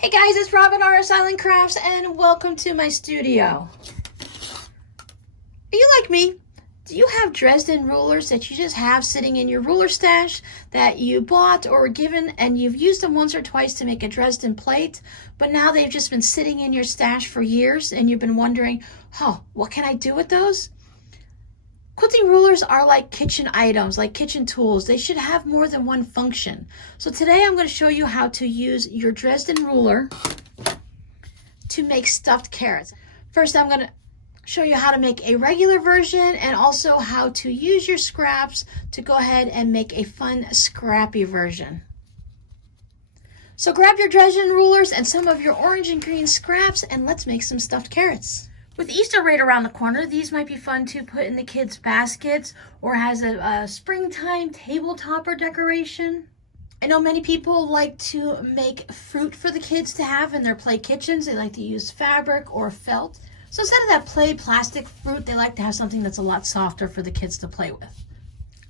Hey guys, it's Robin RS Island Crafts and welcome to my studio. Are you like me? Do you have Dresden rulers that you just have sitting in your ruler stash that you bought or were given and you've used them once or twice to make a Dresden plate, but now they've just been sitting in your stash for years and you've been wondering, what can I do with those? Quilting rulers are like kitchen items, like kitchen tools. They should have more than one function. So today I'm going to show you how to use your Dresden ruler to make stuffed carrots. First, I'm going to show you how to make a regular version and also how to use your scraps to go ahead and make a fun scrappy version. So grab your Dresden rulers and some of your orange and green scraps and let's make some stuffed carrots. With Easter right around the corner, these might be fun to put in the kids' baskets or as a springtime table topper decoration. I know many people like to make fruit for the kids to have in their play kitchens. They like to use fabric or felt. So instead of that play plastic fruit, they like to have something that's a lot softer for the kids to play with.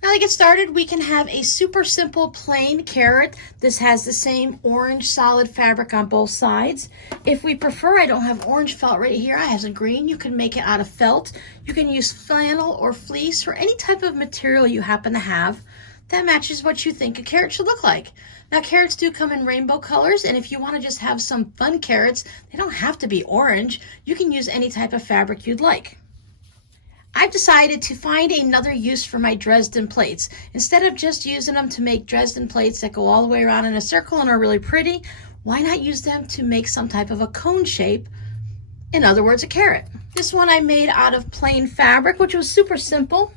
Now to get started, we can have a super simple plain carrot. This has the same orange solid fabric on both sides. If we prefer, I don't have orange felt right here. I have some green. You can make it out of felt. You can use flannel or fleece or any type of material you happen to have that matches what you think a carrot should look like. Now carrots do come in rainbow colors, and if you want to just have some fun carrots, they don't have to be orange. You can use any type of fabric you'd like. I've decided to find another use for my Dresden plates. Instead of just using them to make Dresden plates that go all the way around in a circle and are really pretty, why not use them to make some type of a cone shape? In other words, a carrot. This one I made out of plain fabric, which was super simple.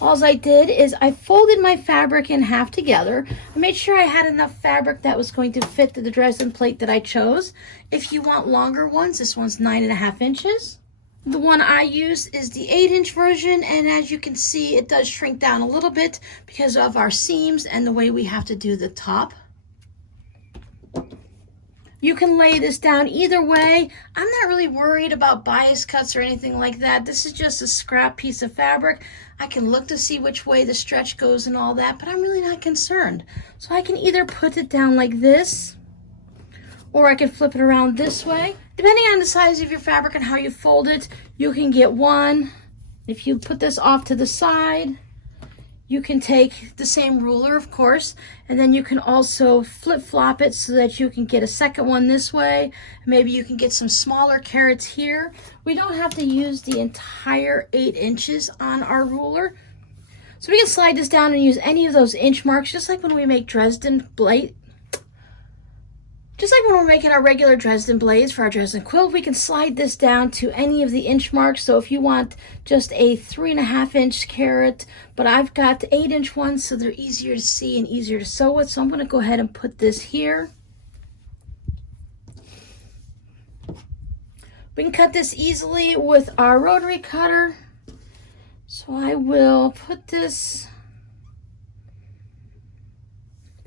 All I did is I folded my fabric in half together. I made sure I had enough fabric that was going to fit the Dresden plate that I chose. If you want longer ones, this one's 9.5 inches. The one I use is the 8-inch version, and as you can see, it does shrink down a little bit because of our seams and the way we have to do the top. You can lay this down either way. I'm not really worried about bias cuts or anything like that. This is just a scrap piece of fabric. I can look to see which way the stretch goes and all that, but I'm really not concerned. So I can either put it down like this, or I can flip it around this way. Depending on the size of your fabric and how you fold it, you can get one. If you put this off to the side, you can take the same ruler, of course, and then you can also flip-flop it so that you can get a second one this way. Maybe you can get some smaller carrots here. We don't have to use the entire 8 inches on our ruler. So we can slide this down and use any of those inch marks, just like when we make Dresden plate. Just like when we're making our regular Dresden blades for our Dresden quilt, we can slide this down to any of the inch marks. So if you want just a 3.5 inch carrot, but I've got 8-inch ones, so they're easier to see and easier to sew with. So I'm going to go ahead and put this here. We can cut this easily with our rotary cutter. So I will put this...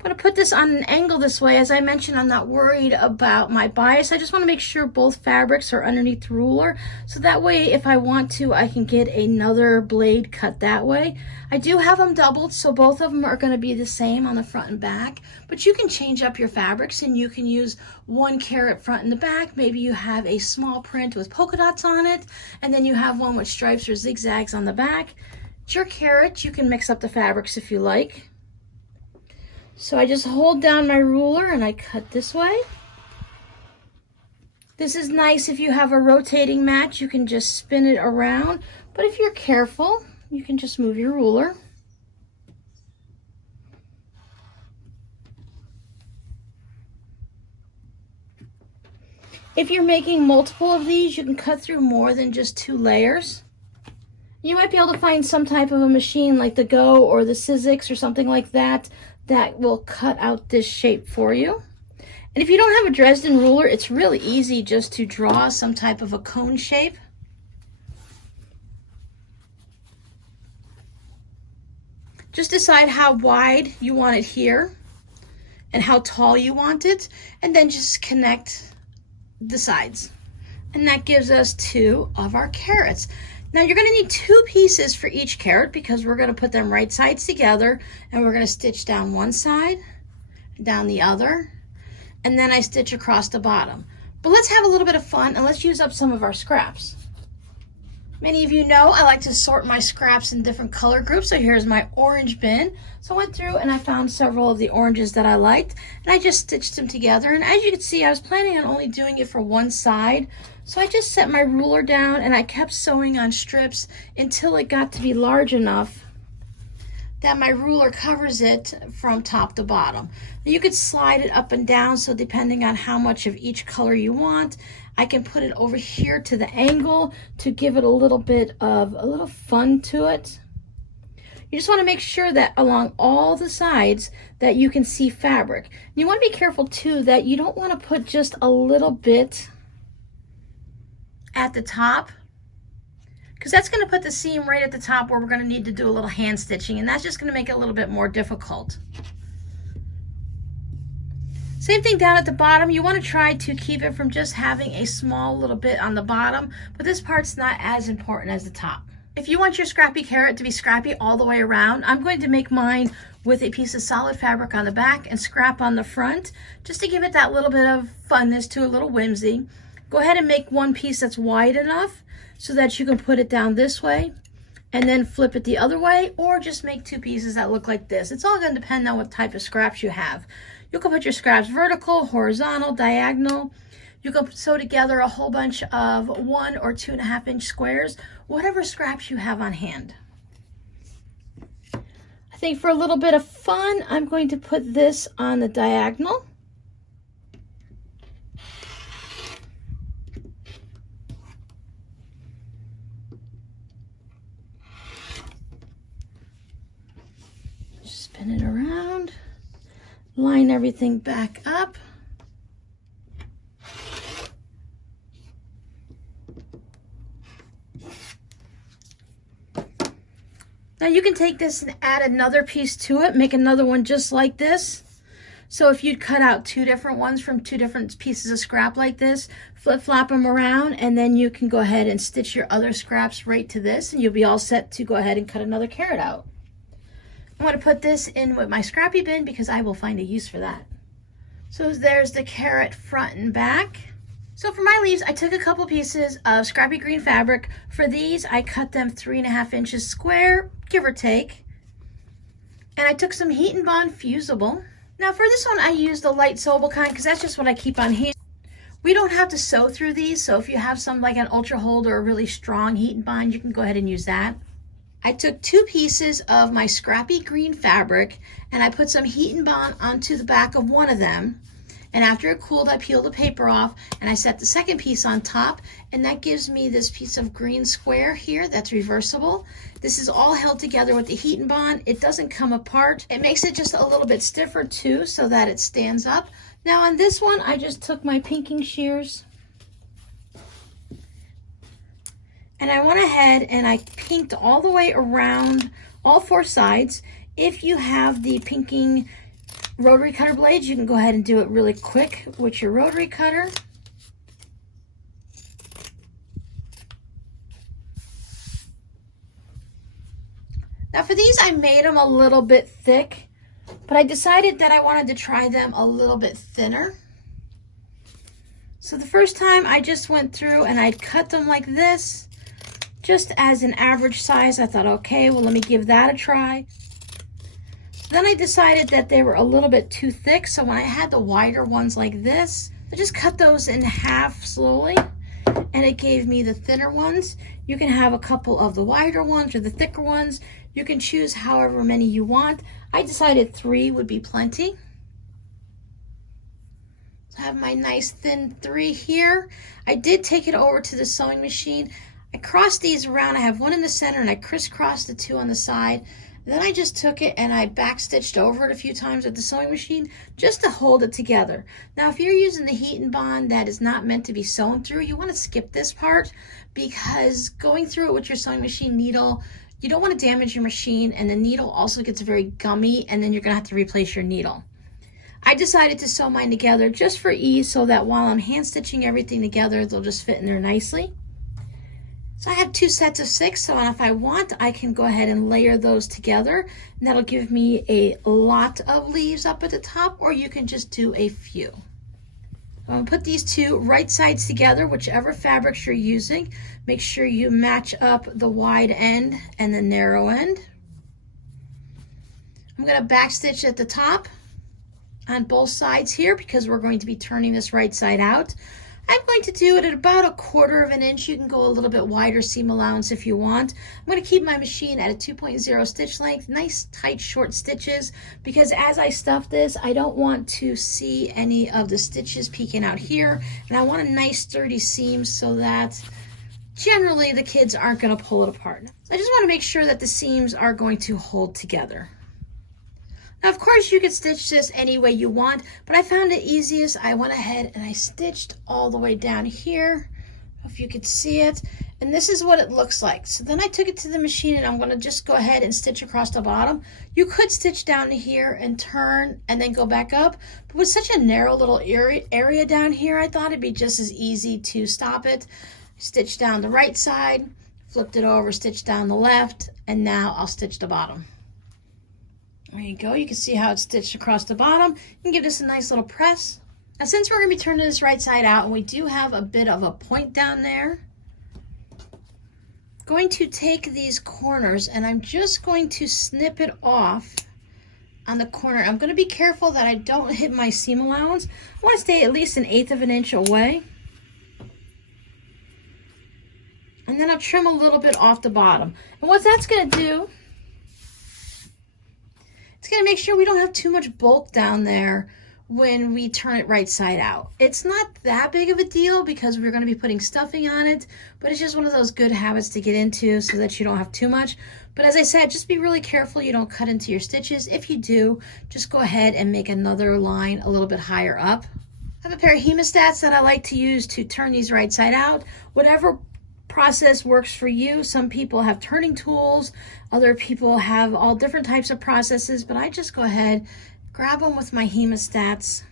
I'm going to put this on an angle this way. As I mentioned, I'm not worried about my bias. I just want to make sure both fabrics are underneath the ruler. So that way, if I want to, I can get another blade cut that way. I do have them doubled, so both of them are going to be the same on the front and back. But you can change up your fabrics and you can use one carrot front and the back. Maybe you have a small print with polka dots on it, and then you have one with stripes or zigzags on the back. It's your carrot. You can mix up the fabrics if you like. So I just hold down my ruler and I cut this way. This is nice if you have a rotating mat, you can just spin it around. But if you're careful, you can just move your ruler. If you're making multiple of these, you can cut through more than just 2 layers. You might be able to find some type of a machine like the Go or the Sizzix or something like that that will cut out this shape for you. And if you don't have a Dresden ruler, it's really easy just to draw some type of a cone shape. Just decide how wide you want it here and how tall you want it, and then just connect the sides. And that gives us 2 of our carrots. Now you're going to need 2 pieces for each carrot because we're going to put them right sides together and we're going to stitch down one side, down the other, and then I stitch across the bottom. But let's have a little bit of fun and let's use up some of our scraps. Many of you know I like to sort my scraps in different color groups. So here's my orange bin. So I went through and I found several of the oranges that I liked and I just stitched them together. And as you can see, I was planning on only doing it for one side. So I just set my ruler down and I kept sewing on strips until it got to be large enough that my ruler covers it from top to bottom. You could slide it up and down, so depending on how much of each color you want, I can put it over here to the angle to give it a little bit of a little fun to it. You just want to make sure that along all the sides that you can see fabric. You want to be careful too that you don't want to put just a little bit at the top, because that's going to put the seam right at the top where we're going to need to do a little hand stitching, and that's just going to make it a little bit more difficult. Same thing down at the bottom. You want to try to keep it from just having a small little bit on the bottom, but this part's not as important as the top. If you want your scrappy carrot to be scrappy all the way around, I'm going to make mine with a piece of solid fabric on the back and scrap on the front, just to give it that little bit of funness to a little whimsy. Go ahead and make one piece that's wide enough so that you can put it down this way and then flip it the other way, or just make two pieces that look like this. It's all going to depend on what type of scraps you have. You can put your scraps vertical, horizontal, diagonal. You can sew together a whole bunch of 1 or 2.5 inch squares, whatever scraps you have on hand. I think for a little bit of fun, I'm going to put this on the diagonal. Spin it around, line everything back up. Now you can take this and add another piece to it, make another one just like this. So if you'd cut out 2 different ones from 2 different pieces of scrap like this, flip-flop them around, and then you can go ahead and stitch your other scraps right to this, and you'll be all set to go ahead and cut another carrot out. I'm going to put this in with my scrappy bin because I will find a use for that. So there's the carrot front and back. So for my leaves, I took a couple pieces of scrappy green fabric. For these, I cut them 3.5 inches square, give or take. And I took some Heat and Bond fusible. Now for this one, I used the light sewable kind because that's just what I keep on hand. We don't have to sew through these, so if you have some like an Ultra Hold or a really strong Heat and Bond, you can go ahead and use that. I took 2 pieces of my scrappy green fabric and I put some Heat and Bond onto the back of one of them. And after it cooled, I peeled the paper off and I set the second piece on top, and that gives me this piece of green square here that's reversible. This is all held together with the Heat and Bond. It doesn't come apart. It makes it just a little bit stiffer too so that it stands up. Now on this one, I just took my pinking shears and I went ahead and I pinked all the way around all 4 sides. If you have the pinking rotary cutter blades, you can go ahead and do it really quick with your rotary cutter. Now for these, I made them a little bit thick, but I decided that I wanted to try them a little bit thinner. So the first time I just went through and I cut them like this, just as an average size. I thought, okay, well, let me give that a try. Then I decided that they were a little bit too thick, so when I had the wider ones like this, I just cut those in half slowly, and it gave me the thinner ones. You can have a couple of the wider ones or the thicker ones. You can choose however many you want. I decided 3 would be plenty. So I have my nice thin 3 here. I did take it over to the sewing machine. I crossed these around. I have one in the center, and I crisscrossed the 2 on the side. Then I just took it and I back stitched over it a few times with the sewing machine just to hold it together. Now if you're using the Heat and Bond that is not meant to be sewn through, you want to skip this part, because going through it with your sewing machine needle, you don't want to damage your machine, and the needle also gets very gummy, and then you're going to have to replace your needle. I decided to sew mine together just for ease, so that while I'm hand stitching everything together, they'll just fit in there nicely. So I have 2 sets of 6, so if I want, I can go ahead and layer those together, and that'll give me a lot of leaves up at the top, or you can just do a few. Put these two right sides together, whichever fabrics you're using. Make sure you match up the wide end and the narrow end. I'm going to backstitch at the top on both sides here because we're going to be turning this right side out. I'm going to do it at about 1/4 of an inch. You can go a little bit wider seam allowance if you want. I'm going to keep my machine at a 2.0 stitch length, nice tight short stitches, because as I stuff this, I don't want to see any of the stitches peeking out here, and I want a nice sturdy seam so that generally the kids aren't going to pull it apart. So I just want to make sure that the seams are going to hold together. Now, of course, you could stitch this any way you want, but I found it easiest. I went ahead and I stitched all the way down here, if you could see it, and this is what it looks like. So then I took it to the machine, and I'm going to just go ahead and stitch across the bottom. You could stitch down to here and turn and then go back up, but with such a narrow little area down here, I thought it'd be just as easy to stop it. Stitch down the right side, flipped it over, stitch down the left, and now I'll stitch the bottom. There you go. You can see how it's stitched across the bottom. You can give this a nice little press. Now, since we're going to be turning this right side out, and we do have a bit of a point down there, I'm going to take these corners and I'm just going to snip it off on the corner. I'm going to be careful that I don't hit my seam allowance. I want to stay at least 1/8 of an inch away. And then I'll trim a little bit off the bottom. And what that's going to do, it's going to make sure we don't have too much bulk down there when we turn it right side out. It's not that big of a deal because we're going to be putting stuffing on it, but it's just one of those good habits to get into so that you don't have too much. But as I said, just be really careful you don't cut into your stitches. If you do, just go ahead and make another line a little bit higher up. I have a pair of hemostats that I like to use to turn these right side out. Whatever process works for you. Some people have turning tools, other people have all different types of processes, but I just go ahead, grab them with my hemostats.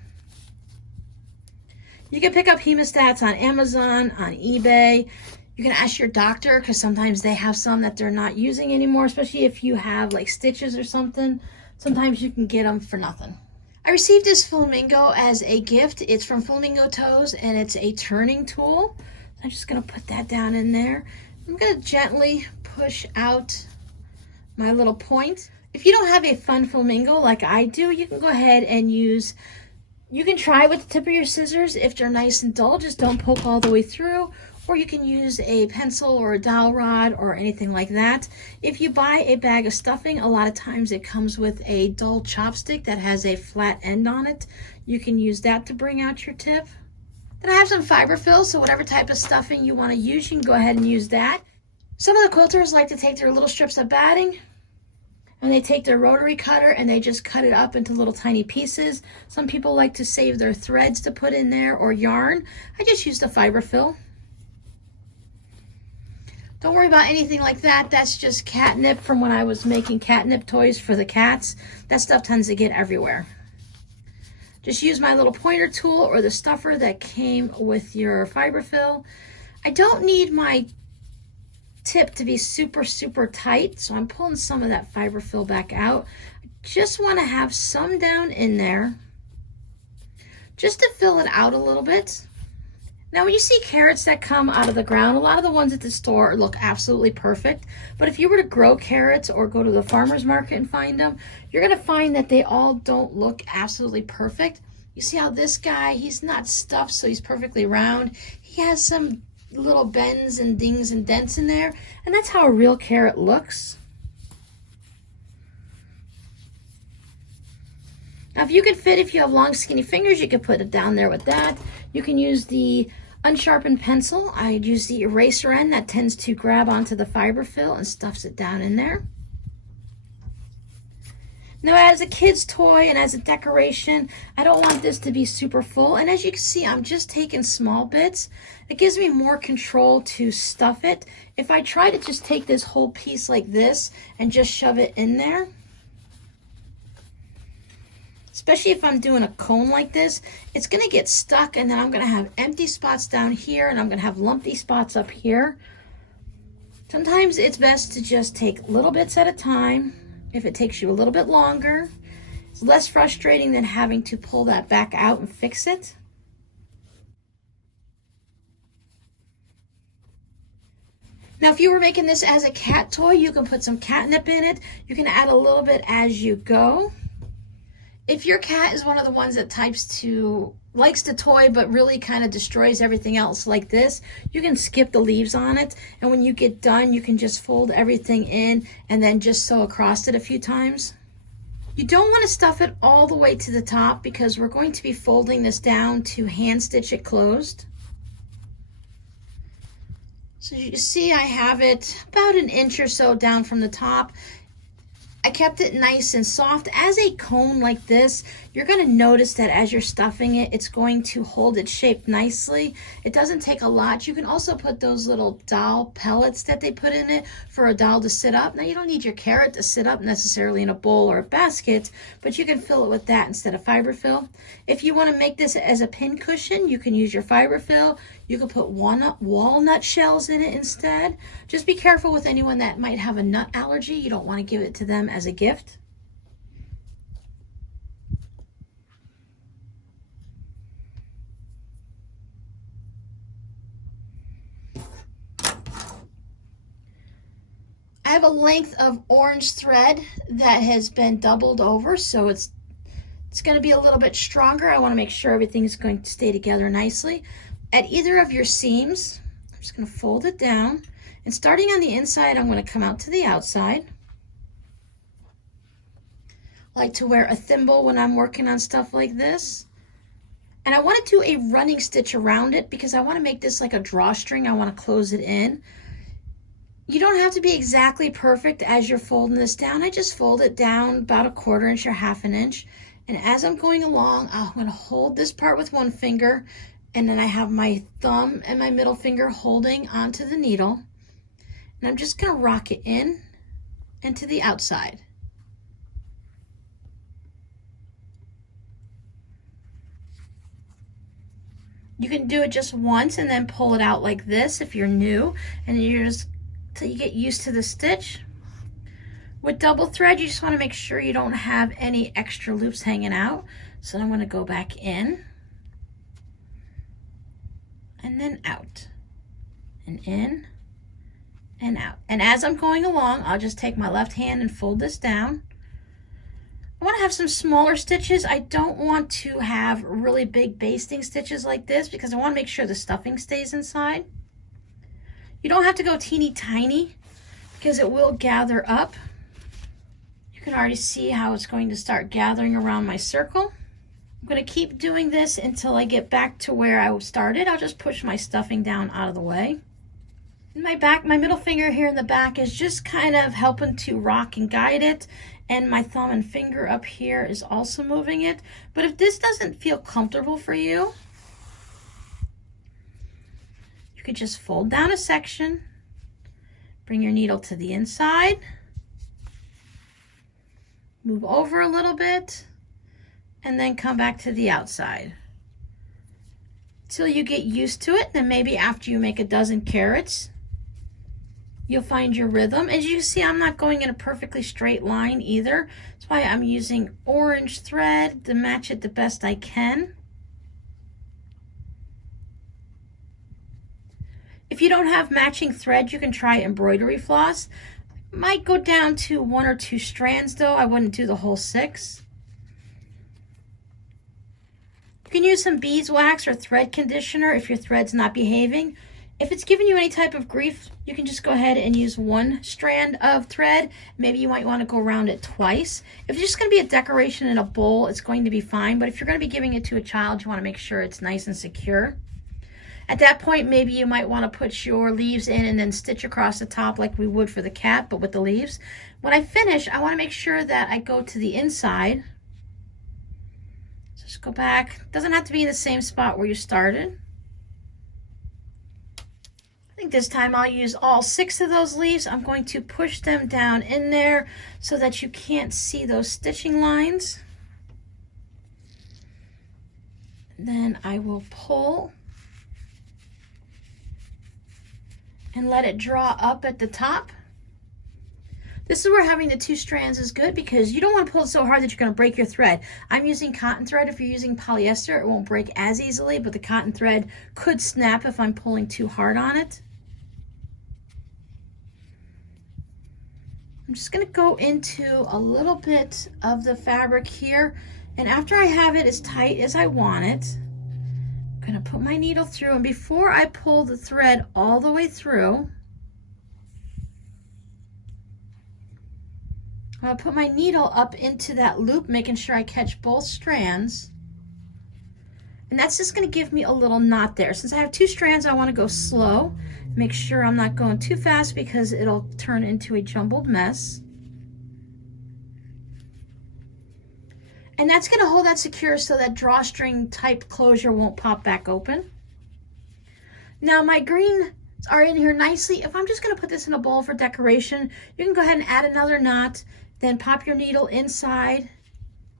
You can pick up hemostats on Amazon, on eBay. You can ask your doctor because sometimes they have some that they're not using anymore, especially if you have like stitches or something. Sometimes you can get them for nothing. I received this flamingo as a gift. It's from Flamingo Toes and it's a turning tool. I'm just going to put that down in there. I'm going to gently push out my little point. If you don't have a fun flamingo like I do, you can go ahead and you can try with the tip of your scissors. If they're nice and dull, just don't poke all the way through. Or you can use a pencil or a dowel rod or anything like that. If you buy a bag of stuffing, a lot of times it comes with a dull chopstick that has a flat end on it. You can use that to bring out your tip. Then I have some fiber fill, so whatever type of stuffing you want to use, you can go ahead and use that. Some of the quilters like to take their little strips of batting and they take their rotary cutter and they just cut it up into little tiny pieces. Some people like to save their threads to put in there or yarn. I just use the fiber fill. Don't worry about anything like that. That's just catnip from when I was making catnip toys for the cats. That stuff tends to get everywhere. Just use my little pointer tool or the stuffer that came with your fiber fill. I don't need my tip to be super, super tight, so I'm pulling some of that fiber fill back out. I just want to have some down in there just to fill it out a little bit. Now, when you see carrots that come out of the ground, a lot of the ones at the store look absolutely perfect. But if you were to grow carrots or go to the farmer's market and find them, you're going to find that they all don't look absolutely perfect. You see how this guy, he's not stuffed, so he's perfectly round. He has some little bends and dings and dents in there, and that's how a real carrot looks. Now, if you can fit, if you have long, skinny fingers, you can put it down there with that. You can use the unsharpened pencil. I use the eraser end that tends to grab onto the fiber fill and stuffs it down in there. Now, as a kid's toy and as a decoration, I don't want this to be super full. And as you can see, I'm just taking small bits. It gives me more control to stuff it. If I try to just take this whole piece like this and just shove it in there, especially if I'm doing a cone like this, it's going to get stuck, and then I'm going to have empty spots down here, and I'm going to have lumpy spots up here. Sometimes it's best to just take little bits at a time. If it takes you a little bit longer, it's less frustrating than having to pull that back out and fix it. Now, if you were making this as a cat toy, you can put some catnip in it. You can add a little bit as you go. If your cat is one of the ones that likes to toy but really kind of destroys everything else like this, you can skip the leaves on it, and when you get done you can just fold everything in and then just sew across it a few times. You don't want to stuff it all the way to the top because we're going to be folding this down to hand stitch it closed. So you can see I have it about an inch or so down from the top. I kept it nice and soft. As a cone like this, you're going to notice that as you're stuffing it, it's going to hold its shape nicely. It doesn't take a lot. You can also put those little doll pellets that they put in it for a doll to sit up. Now, you don't need your carrot to sit up necessarily in a bowl or a basket, but you can fill it with that instead of fiberfill. If you want to make this as a pin cushion, you can use your fiberfill. You can put walnut shells in it instead. Just be careful with anyone that might have a nut allergy. You don't want to give it to them as a gift. I have a length of orange thread that has been doubled over, so it's going to be a little bit stronger. I want to make sure everything is going to stay together nicely. At either of your seams, I'm just going to fold it down, and starting on the inside, I'm going to come out to the outside. I like to wear a thimble when I'm working on stuff like this. And I want to do a running stitch around it because I want to make this like a drawstring. I want to close it in. You don't have to be exactly perfect as you're folding this down. I just fold it down about 1/4 inch or 1/2 inch. And as I'm going along, I'm going to hold this part with one finger, and then I have my thumb and my middle finger holding onto the needle. And I'm just going to rock it in and to the outside. You can do it just once and then pull it out like this if you're new, and you're just till you get used to the stitch. With double thread, you just want to make sure you don't have any extra loops hanging out. So I'm going to go back in and then out and in and out. And as I'm going along, I'll just take my left hand and fold this down. I want to have some smaller stitches. I don't want to have really big basting stitches like this because I want to make sure the stuffing stays inside. You don't have to go teeny tiny because it will gather up. You can already see how it's going to start gathering around my circle. I'm going to keep doing this until I get back to where I started. I'll just push my stuffing down out of the way. My middle finger here in the back is just kind of helping to rock and guide it. And my thumb and finger up here is also moving it. But if this doesn't feel comfortable for you, you could just fold down a section, bring your needle to the inside, move over a little bit, and then come back to the outside. Till you get used to it, then maybe after you make a dozen carrots, you'll find your rhythm. As you can see, I'm not going in a perfectly straight line either. That's why I'm using orange thread to match it the best I can. If you don't have matching thread, you can try embroidery floss. Might go down to 1 or 2 strands though. I wouldn't do the whole 6. You can use some beeswax or thread conditioner if your thread's not behaving. If it's giving you any type of grief, you can just go ahead and use 1 strand of thread. Maybe you might want to go around it twice. If it's just going to be a decoration in a bowl, it's going to be fine. But if you're going to be giving it to a child, you want to make sure it's nice and secure. At that point, maybe you might want to put your leaves in and then stitch across the top like we would for the cat, but with the leaves. When I finish, I want to make sure that I go to the inside. So just go back. It doesn't have to be in the same spot where you started. I think this time I'll use all 6 of those leaves. I'm going to push them down in there so that you can't see those stitching lines. Then I will pull and let it draw up at the top. This is where having the 2 strands is good because you don't want to pull it so hard that you're going to break your thread. I'm using cotton thread. If you're using polyester, it won't break as easily, but the cotton thread could snap if I'm pulling too hard on it. I'm just gonna go into a little bit of the fabric here, and after I have it as tight as I want it, I'm gonna put my needle through, and before I pull the thread all the way through, I'll put my needle up into that loop, making sure I catch both strands. And that's just gonna give me a little knot there. Since I have 2 strands, I wanna go slow. Make sure I'm not going too fast because it'll turn into a jumbled mess. And that's gonna hold that secure so that drawstring type closure won't pop back open. Now my greens are in here nicely. If I'm just gonna put this in a bowl for decoration, you can go ahead and add another knot, then pop your needle inside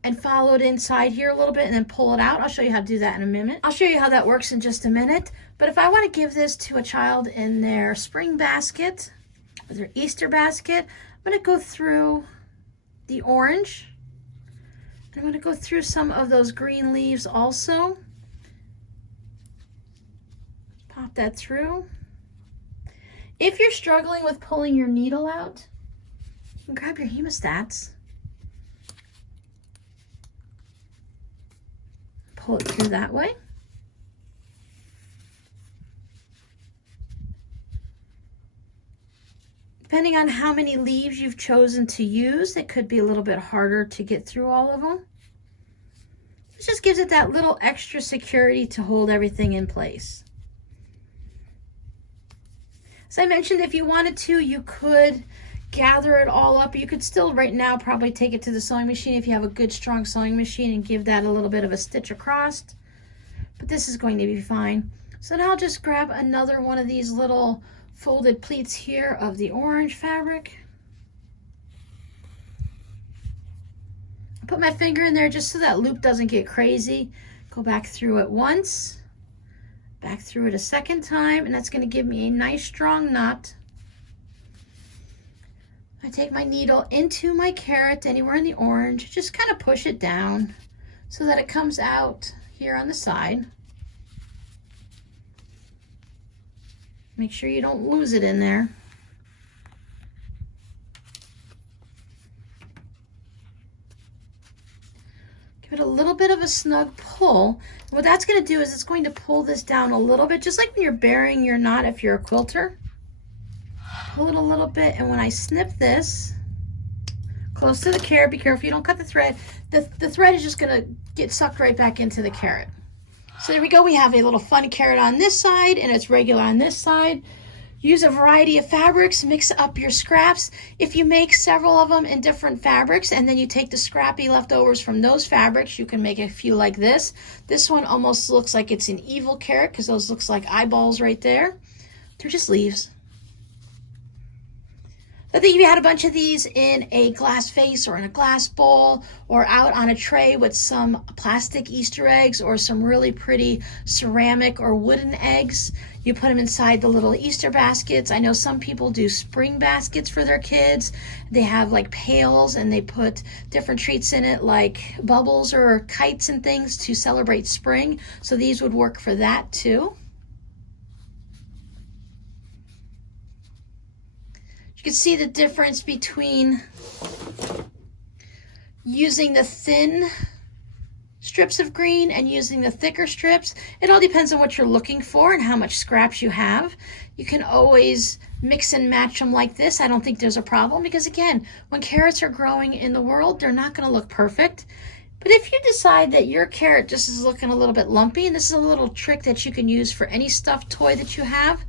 and follow it inside here a little bit and then pull it out. I'll show you how to do that in a minute. I'll show you how that works in just a minute. But if I want to give this to a child in their spring basket or their Easter basket, I'm going to go through the orange. I'm going to go through some of those green leaves also. Pop that through. If you're struggling with pulling your needle out, you can grab your hemostats. Pull it through that way. Depending on how many leaves you've chosen to use, it could be a little bit harder to get through all of them. It just gives it that little extra security to hold everything in place. As I mentioned, if you wanted to, you could gather it all up. You could still right now probably take it to the sewing machine if you have a good strong sewing machine and give that a little bit of a stitch across, but this is going to be fine. So now I'll just grab another one of these little folded pleats here of the orange fabric. Put my finger in there just so that loop doesn't get crazy. Go back through it once, back through it a second time, and that's going to give me a nice strong knot. I take my needle into my carrot anywhere in the orange, just kind of push it down so that it comes out here on the side. Make sure you don't lose it in there. Give it a little bit of a snug pull. What that's going to do is it's going to pull this down a little bit, just like when you're burying your knot if you're a quilter. Pull it a little bit, and when I snip this close to the carrot, be careful you don't cut the thread. The thread is just going to get sucked right back into the carrot. So there we go. We have a little fun carrot on this side, and it's regular on this side. Use a variety of fabrics, mix up your scraps. If you make several of them in different fabrics, and then you take the scrappy leftovers from those fabrics, you can make a few like this. This one almost looks like it's an evil carrot because those looks like eyeballs right there. They're just leaves. I think if you had a bunch of these in a glass vase or in a glass bowl or out on a tray with some plastic Easter eggs or some really pretty ceramic or wooden eggs, you put them inside the little Easter baskets. I know some people do spring baskets for their kids. They have like pails and they put different treats in it like bubbles or kites and things to celebrate spring. So these would work for that too. You can see the difference between using the thin strips of green and using the thicker strips. It all depends on what you're looking for and how much scraps you have. You can always mix and match them like this. I don't think there's a problem because again, when carrots are growing in the world, they're not going to look perfect. But if you decide that your carrot just is looking a little bit lumpy, and this is a little trick that you can use for any stuffed toy that you have,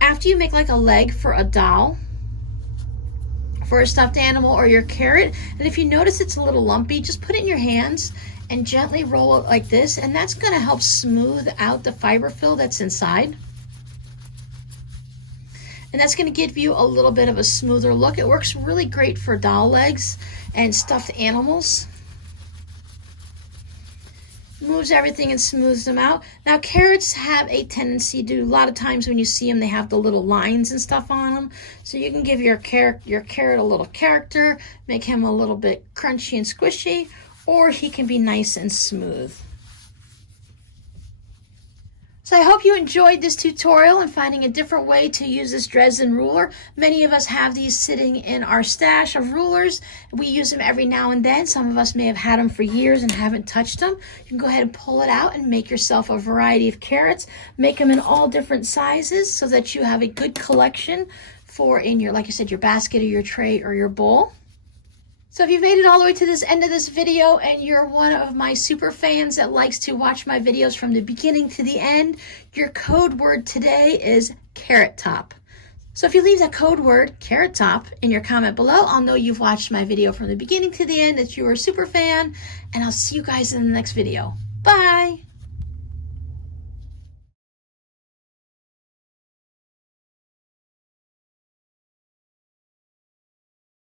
after you make like a leg for a doll, for a stuffed animal or your carrot, and if you notice it's a little lumpy, just put it in your hands and gently roll it like this, and that's going to help smooth out the fiber fill that's inside. And that's going to give you a little bit of a smoother look. It works really great for doll legs and stuffed animals. Moves everything and smooths them out. Now carrots have a tendency to, a lot of times when you see them, they have the little lines and stuff on them. So you can give your carrot a little character, make him a little bit crunchy and squishy, or he can be nice and smooth. So I hope you enjoyed this tutorial and finding a different way to use this Dresden ruler. Many of us have these sitting in our stash of rulers. We use them every now and then. Some of us may have had them for years and haven't touched them. You can go ahead and pull it out and make yourself a variety of carrots. Make them in all different sizes so that you have a good collection for in your, like I said, your basket or your tray or your bowl. So if you've made it all the way to this end of this video and you're one of my super fans that likes to watch my videos from the beginning to the end, your code word today is Carrot Top. So if you leave that code word, Carrot Top, in your comment below, I'll know you've watched my video from the beginning to the end, that you are a super fan, and I'll see you guys in the next video. Bye!